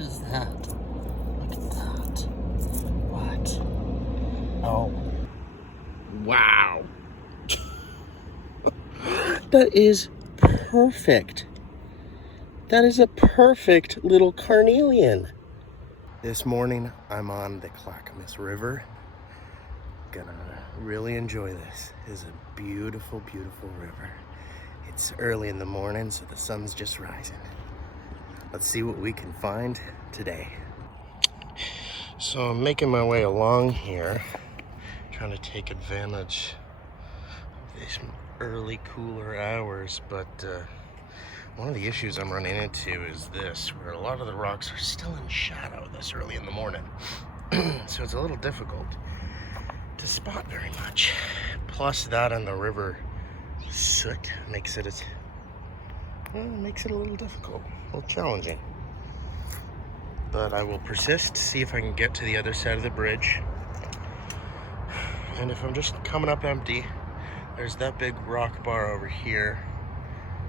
is that? Look at that. What? Oh. Wow. That is perfect. That is a perfect little carnelian. This morning, I'm on the Clackamas River. Gonna really enjoy this. It is a beautiful, beautiful river. It's early in the morning, so the sun's just rising. Let's see what we can find today. So I'm making my way along here, trying to take advantage of these early, cooler hours, but one of the issues I'm running into is this, where a lot of the rocks are still in shadow this early in the morning. So it's a little difficult to spot very much. Plus that and the river soot makes it a little difficult, a little challenging. But I will persist, see if I can get to the other side of the bridge. And if I'm just coming up empty, there's that big rock bar over here.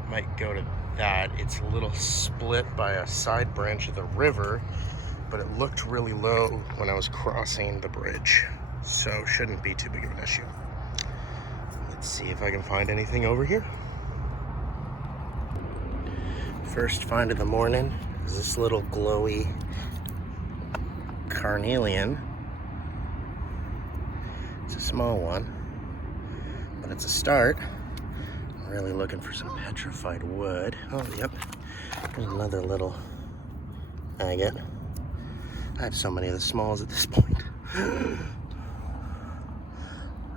Might go to that. It's a little split by a side branch of the river, but it looked really low when I was crossing the bridge. So shouldn't be too big of an issue. Let's see if I can find anything over here. First find of the morning is this little glowy carnelian. It's a small one, but it's a start. I'm really looking for some petrified wood. Oh, yep. There's another little agate. I have so many of the smalls at this point.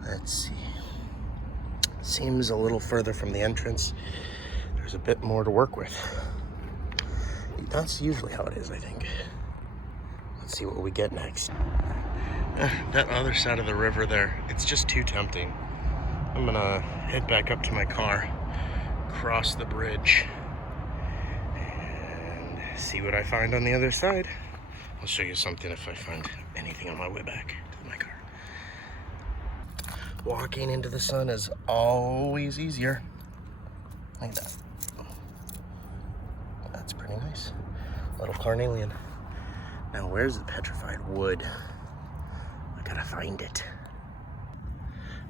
Let's see. Seems a little further from the entrance. There's a bit more to work with. That's usually how it is, I think. Let's see what we get next. That other side of the river there, it's just too tempting. I'm gonna head back up to my car, cross the bridge, and see what I find on the other side. I'll show you something if I find anything on my way back to my car. Walking into the sun is always easier. Like that. That's pretty nice. Little carnelian. Now where's the petrified wood? I gotta find it.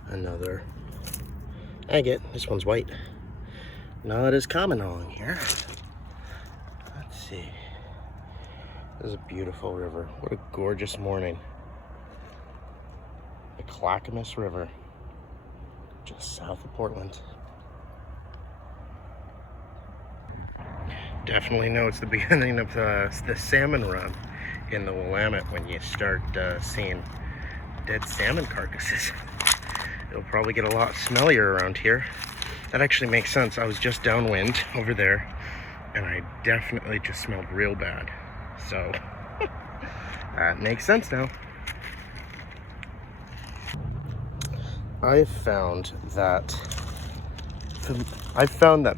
Another agate. This one's white. Not as common along here. Let's see. This is a beautiful river. What a gorgeous morning. The Clackamas River, just south of Portland. Definitely know it's the beginning of the salmon run in the Willamette when you start seeing dead salmon carcasses. It'll probably get a lot smellier around here. That actually makes sense. I was just downwind over there and I definitely just smelled real bad. So that makes sense now. I've found that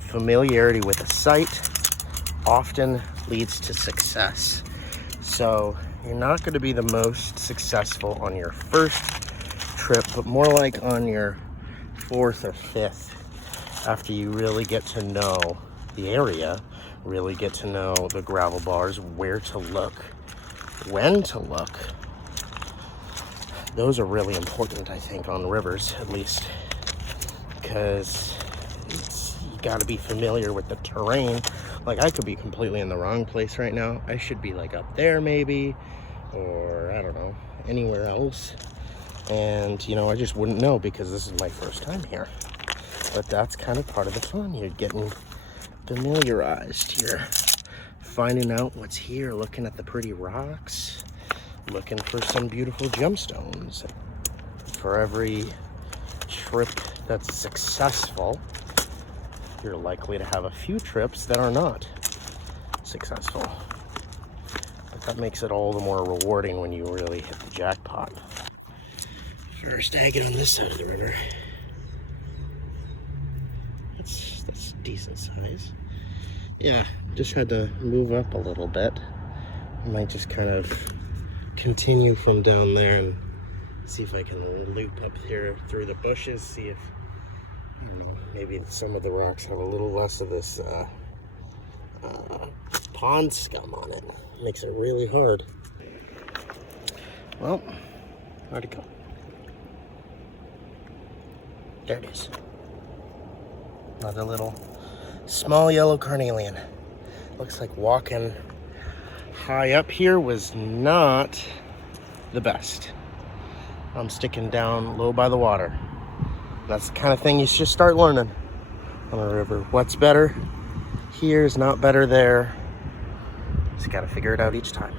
familiarity with a site often leads to success. So you're not going to be the most successful on your first trip, but more like on your fourth or fifth, after you really get to know the area, really get to know the gravel bars, where to look, when to look. Those are really important, I think, on rivers, at least, because you got to be familiar with the terrain. Like, I could be completely in the wrong place right now. I should be like up there maybe, or I don't know, anywhere else. And, you know, I just wouldn't know because this is my first time here. But that's kind of part of the fun. You're getting familiarized. You're finding out what's here, looking at the pretty rocks, looking for some beautiful gemstones. For every trip that's successful, you're likely to have a few trips that are not successful. But that makes it all the more rewarding when you really hit the jackpot. First agate on this side of the river. That's decent size. Yeah, just had to move up a little bit. I might just kind of continue from down there and see if I can loop up here through the bushes, see if, I don't know, maybe some of the rocks have a little less of this pond scum on it. Makes it really hard. Well, where'd it go? There it is. Another little small yellow carnelian. Looks like walking high up here was not the best. I'm sticking down low by the water. That's the kind of thing you should start learning on the river. What's better here is not better there. Just gotta figure it out each time.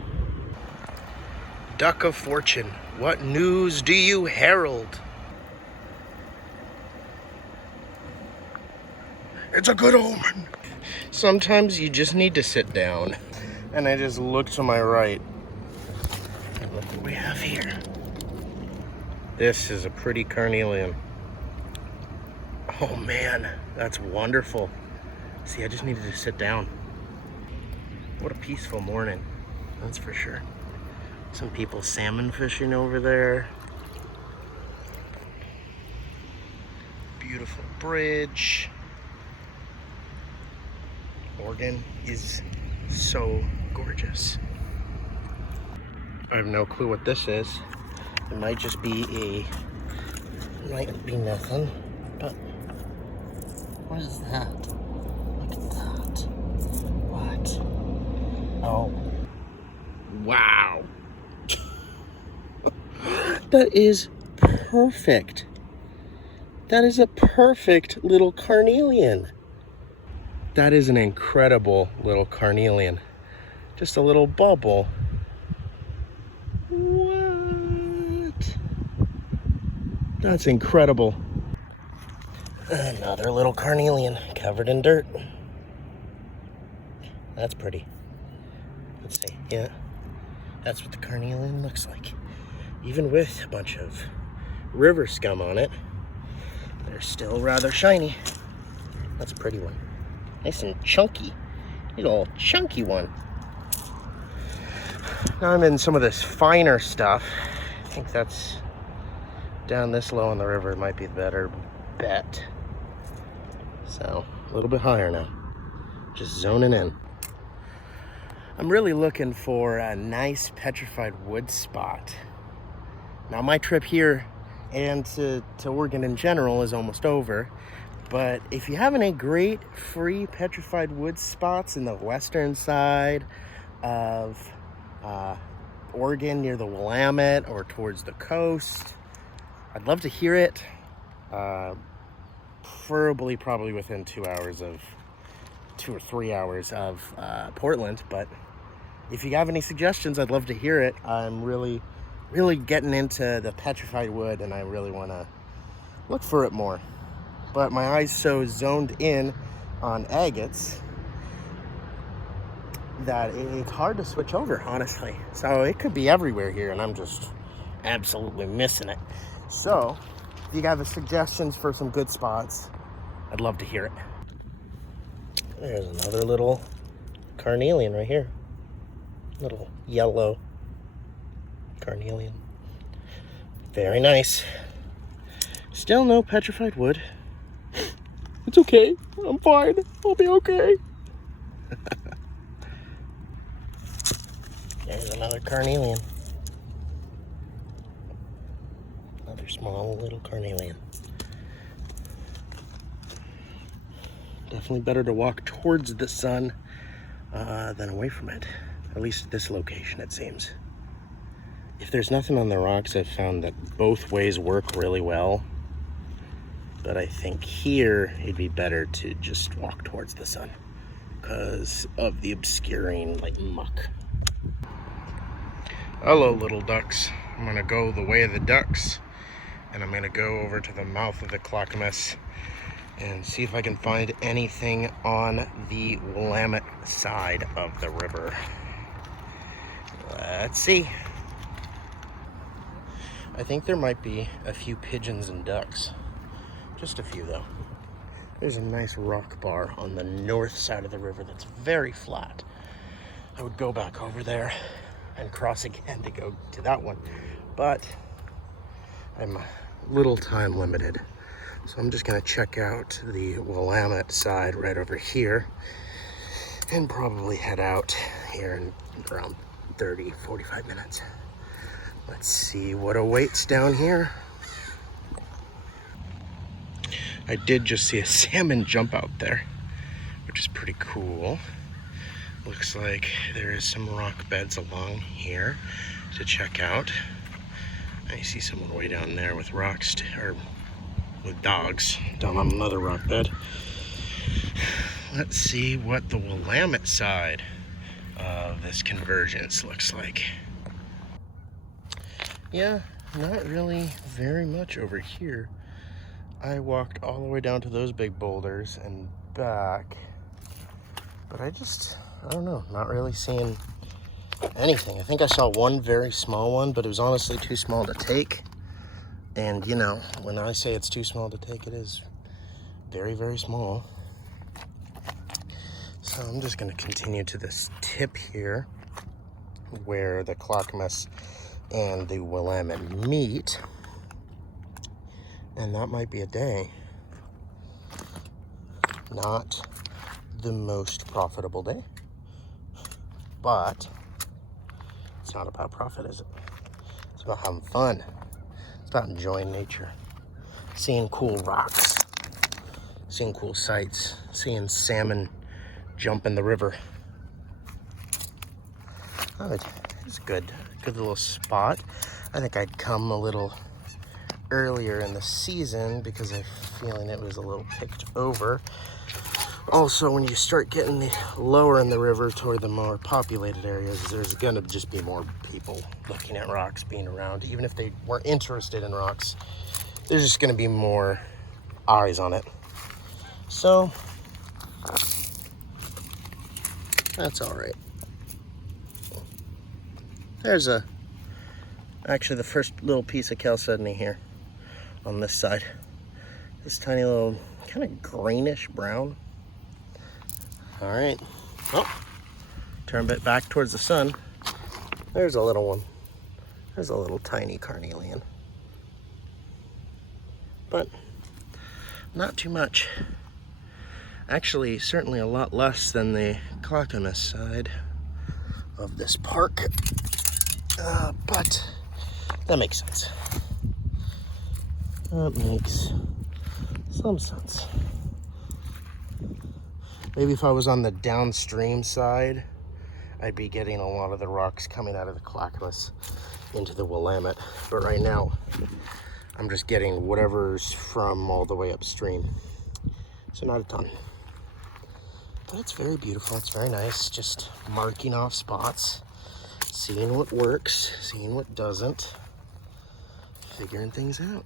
Duck of fortune, what news do you herald? It's a good omen. Sometimes you just need to sit down. And I just look to my right. And look what we have here. This is a pretty carnelian. Oh man, that's wonderful. See, I just needed to sit down. What a peaceful morning, that's for sure. Some people salmon fishing over there. Beautiful bridge. Oregon is so gorgeous. I have no clue what this is. It might just be might be nothing, but what is that? Look at that. What? Oh. Wow. That is perfect. That is a perfect little carnelian. That is an incredible little carnelian. Just a little bubble. What? That's incredible. Another little carnelian covered in dirt. That's pretty. Let's see. Yeah, that's what the carnelian looks like. Even with a bunch of river scum on it, they're still rather shiny. That's a pretty one. Nice and chunky. Little chunky one. Now I'm in some of this finer stuff. I think that's down this low in the river might be the better bet. So a little bit higher now. Just zoning in. I'm really looking for a nice petrified wood spot. Now my trip here and to Oregon in general is almost over. But if you have any great free petrified wood spots in the western side of Oregon near the Willamette or towards the coast, I'd love to hear it. Preferably probably within 2 or 3 hours of Portland. But if you have any suggestions, I'd love to hear it. I'm really getting into the petrified wood and I really want to look for it more. But my eyes so zoned in on agates that it's hard to switch over, honestly. So it could be everywhere here and I'm just absolutely missing it. So if you have suggestions for some good spots, I'd love to hear it. There's another little carnelian right here. Little yellow carnelian. Very nice. Still no petrified wood. It's okay. I'm fine. I'll be okay. There's another carnelian. Another small little carnelian. Definitely better to walk towards the sun than away from it. At least at this location, it seems. If there's nothing on the rocks, I've found that both ways work really well. But I think here it'd be better to just walk towards the sun because of the obscuring like muck. Hello little ducks. I'm gonna go the way of the ducks and I'm gonna go over to the mouth of the Clackamas and see if I can find anything on the Willamette side of the river. Let's see. I think there might be a few pigeons and ducks. Just a few though. There's a nice rock bar on the north side of the river that's very flat. I would go back over there and cross again to go to that one, but I'm a little time limited. So I'm just gonna check out the Willamette side right over here and probably head out here in around 30-45 minutes. Let's see what awaits down here. I did just see a salmon jump out there, which is pretty cool. Looks like there is some rock beds along here to check out. I see someone way down there with rocks, or with dogs, down on another rock bed. Let's see what the Willamette side of this convergence looks like. Yeah, not really very much over here. I walked all the way down to those big boulders and back, but I don't know, not really seeing anything. I think I saw one very small one, but it was honestly too small to take. And you know, when I say it's too small to take, it is very, very small. So I'm just gonna continue to this tip here where the Clackamas and the Willamette meet. And that might be a day. Not the most profitable day, but it's not about profit, is it? It's about having fun. It's about enjoying nature, seeing cool rocks, seeing cool sights, seeing salmon jump in the river. Oh, it's good little spot. I think I'd come a little earlier in the season because I'm feeling it was a little picked over. Also, when you start getting lower in the river toward the more populated areas, there's gonna just be more people looking at rocks, being around. Even if they weren't interested in rocks, there's just gonna be more eyes on it. So that's all right. There's actually the first little piece of chalcedony here on this side. This tiny little kind of greenish brown. All right, well, turn it back towards the sun. There's a little one. There's a little tiny carnelian, but not too much. Actually, certainly a lot less than the Clackamas side of this park, but that makes sense. That makes some sense. Maybe if I was on the downstream side, I'd be getting a lot of the rocks coming out of the Clackamas into the Willamette. But right now, I'm just getting whatever's from all the way upstream. So not a ton. But it's very beautiful, it's very nice. Just marking off spots, seeing what works, seeing what doesn't, figuring things out.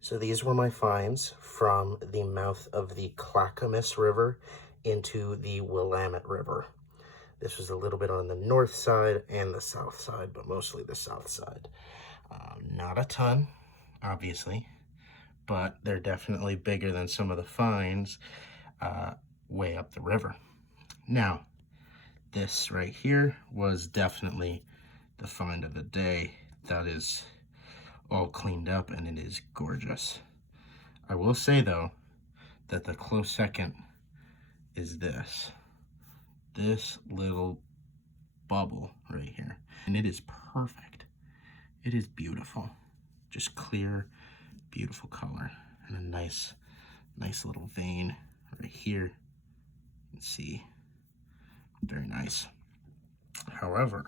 So these were my finds from the mouth of the Clackamas River into the Willamette River. This was a little bit on the north side and the south side, but mostly the south side. Not a ton, obviously, but they're definitely bigger than some of the finds way up the river. Now, this right here was definitely the find of the day. That is all cleaned up and it is gorgeous. I will say though that the close second is this little bubble right here, and it is perfect. It is beautiful, just clear, beautiful color, and a nice little vein right here. You can see, very nice. However,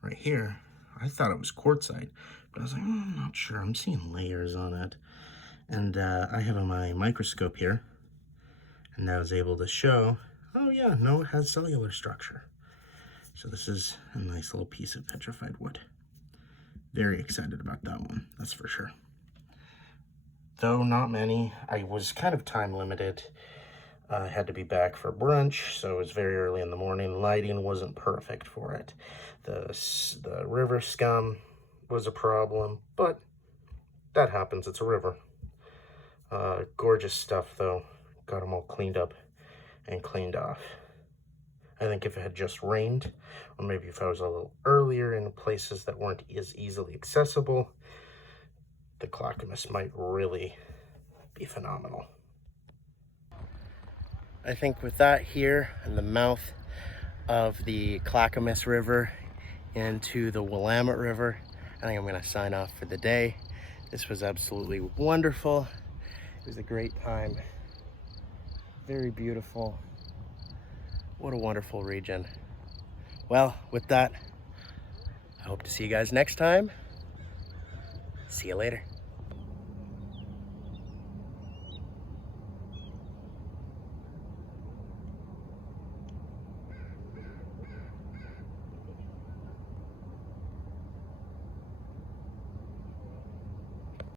right here, I thought it was quartzite, but I was like, I'm not sure. I'm seeing layers on it. And I have my microscope here, and I was able to show, oh yeah, no, it has cellular structure. So this is a nice little piece of petrified wood. Very excited about that one, that's for sure. Though not many. I was kind of time limited. I had to be back for brunch, so it was very early in the morning. Lighting wasn't perfect for it. The river scum was a problem, but that happens, it's a river. Gorgeous stuff though. Got them all cleaned up and cleaned off. I think if it had just rained, or maybe if I was a little earlier in places that weren't as easily accessible, the Clackamas might really be phenomenal. I think with that here in the mouth of the Clackamas River into the Willamette River, I think I'm gonna sign off for the day. This was absolutely wonderful. It was a great time. Very beautiful. What a wonderful region. Well, with that, I hope to see you guys next time. See you later.